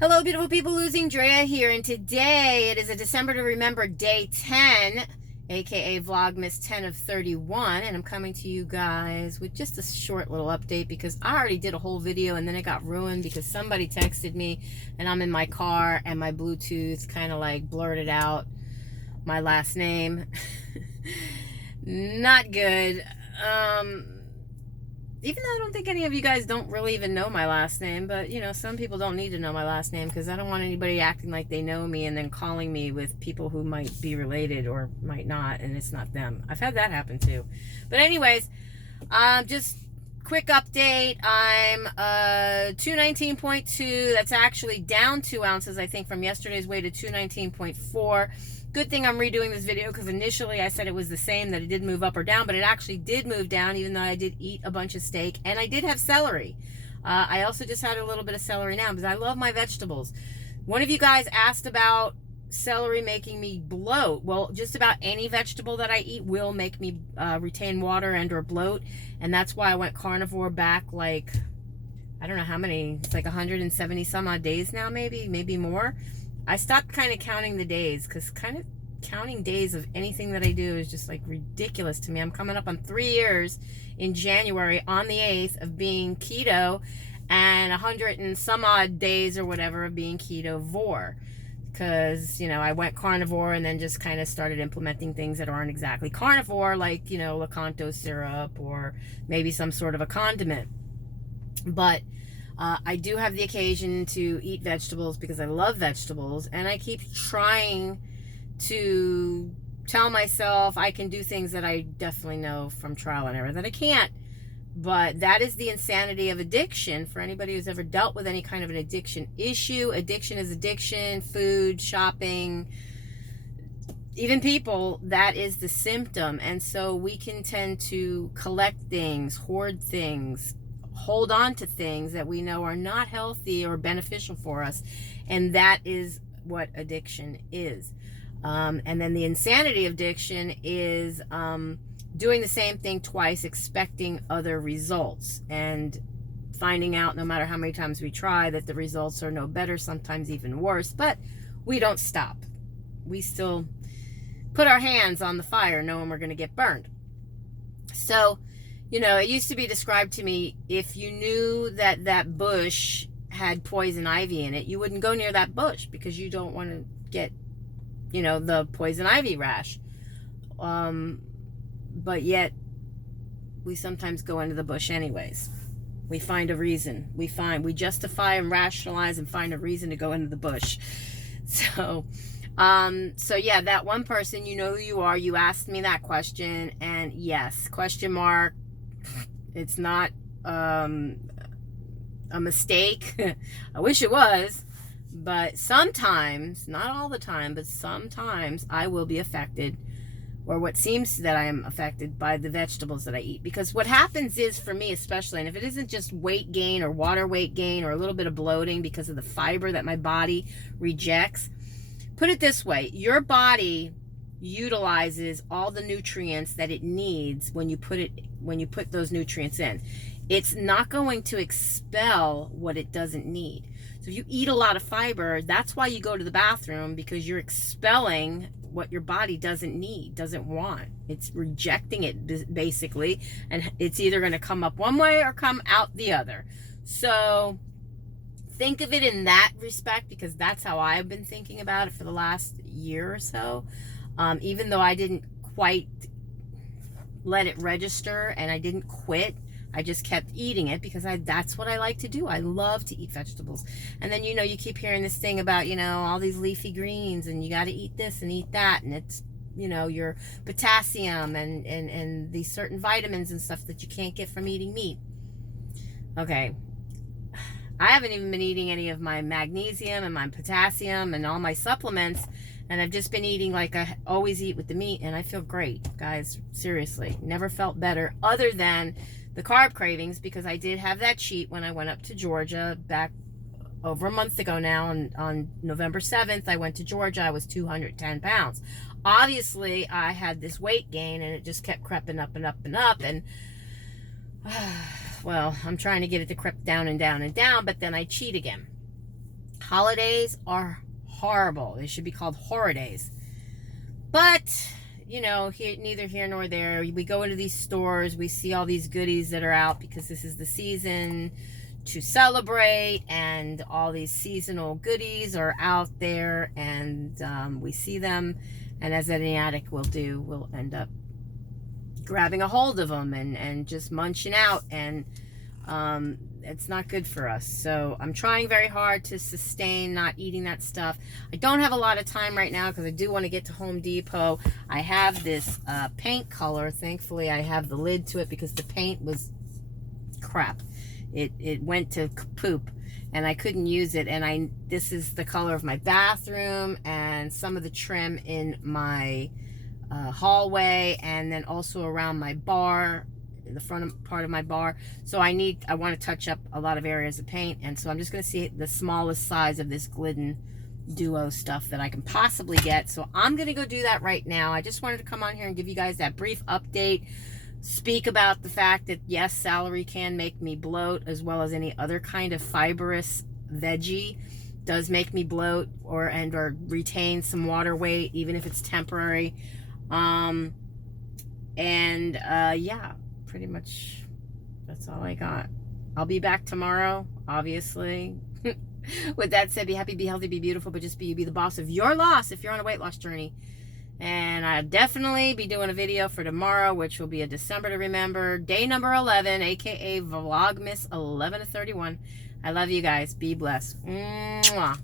Hello, beautiful people. Losing Drea here, and today it is a December to Remember Day 10, aka Vlogmas 10 of 31, and I'm coming to you guys with just a short little update because I already did a whole video and then it got ruined because somebody texted me and I'm in my car and my Bluetooth kind of like blurted out my last name. Not good. Even though I don't think any of you guys don't really even know my last name, but, you know, some people don't need to know my last name because I don't want anybody acting like they know me and then calling me with people who might be related or might not, and it's not them. I've had that happen too. But anyways, just quick update. I'm 219.2. That's actually down 2 ounces, I think, from yesterday's weight to 219.4. Good thing I'm redoing this video because initially I said it was the same, that it did move up or down, but it actually did move down even though I did eat a bunch of steak and I did have celery. I also just had a little bit of celery now because I love my vegetables. One of you guys asked about celery making me bloat. Well, just about any vegetable that I eat will make me retain water and or bloat, and that's why I went carnivore back like, I don't know how many, it's like 170 some odd days now, maybe more. I stopped kind of counting the days because kind of counting days of anything that I do is just like ridiculous to me. I'm coming up on 3 years in January on the 8th of being keto and 100 and some odd days or whatever of being ketovore, because, you know, I went carnivore and then just kind of started implementing things that aren't exactly carnivore, like, you know, Lakanto syrup or maybe some sort of a condiment. But I do have the occasion to eat vegetables because I love vegetables, and I keep trying to tell myself I can do things that I definitely know from trial and error that I can't. But that is the insanity of addiction. For anybody who's ever dealt with any kind of an addiction issue, addiction is addiction, food, shopping, even people, that is the symptom. And so we can tend to collect things, hoard things, hold on to things that we know are not healthy or beneficial for us, and that is what addiction is. And then the insanity of addiction is doing the same thing twice, expecting other results, and finding out no matter how many times we try that the results are no better, sometimes even worse. But we don't stop. We still put our hands on the fire knowing we're going to get burned. So, you know, it used to be described to me, if you knew that that bush had poison ivy in it, you wouldn't go near that bush because you don't want to get, you know, the poison ivy rash. But yet, we sometimes go into the bush anyways. We find a reason. We justify and rationalize and find a reason to go into the bush. So yeah, that one person, you know who you are, you asked me that question, and yes, question mark. It's not a mistake. I wish it was, but sometimes, not all the time, but sometimes I will be affected, or what seems that I am affected by the vegetables that I eat. Because what happens is, for me especially, and if it isn't just weight gain or water weight gain or a little bit of bloating because of the fiber that my body rejects, put it this way, your body utilizes all the nutrients that it needs when you put those nutrients in. It's not going to expel what it doesn't need. So if you eat a lot of fiber, that's why you go to the bathroom, because you're expelling what your body doesn't need, doesn't want. It's rejecting it basically, and it's either going to come up one way or come out the other. So think of it in that respect, because that's how I've been thinking about it for the last year or so. Even though I didn't quite let it register and I didn't quit, I just kept eating it because that's what I like to do. I love to eat vegetables. And then, you know, you keep hearing this thing about, you know, all these leafy greens and you got to eat this and eat that. And it's, you know, your potassium and these certain vitamins and stuff that you can't get from eating meat. Okay. I haven't even been eating any of my magnesium and my potassium and all my supplements. And I've just been eating like I always eat with the meat, and I feel great, guys. Seriously, never felt better, other than the carb cravings, because I did have that cheat when I went up to Georgia back over a month ago now. On November 7th, I went to Georgia. I was 210 pounds. Obviously, I had this weight gain, and it just kept creeping up and up and up. And well, I'm trying to get it to creep down and down and down, but then I cheat again. holidays are horrible. They should be called horror days. But, you know, neither here nor there. We go into these stores, we see all these goodies that are out because this is the season to celebrate, and all these seasonal goodies are out there, and we see them, and as any addict will do, we'll end up grabbing a hold of them and just munching out, and it's not good for us. So I'm trying very hard to sustain not eating that stuff. I don't have a lot of time right now because I do want to get to Home Depot. I have this paint color. Thankfully I have the lid to it because the paint was crap. It went to poop and I couldn't use it, and this is the color of my bathroom and some of the trim in my hallway, and then also around my bar, the front part of my bar. So I want to touch up a lot of areas of paint, and so I'm just going to see the smallest size of this Glidden Duo stuff that I can possibly get. So I'm going to go do that right now. I just wanted to come on here and give you guys that brief update, speak about the fact that yes, celery can make me bloat, as well as any other kind of fibrous veggie does make me bloat or retain some water weight, even if it's temporary. Yeah, pretty much that's all I got. I'll be back tomorrow, obviously. With that said, be happy, be healthy, be beautiful, but just be the boss of your loss if you're on a weight loss journey. And I'll definitely be doing a video for tomorrow, which will be a December to remember, day number 11, aka Vlogmas 11 to 31. I love you guys. Be blessed. Mwah.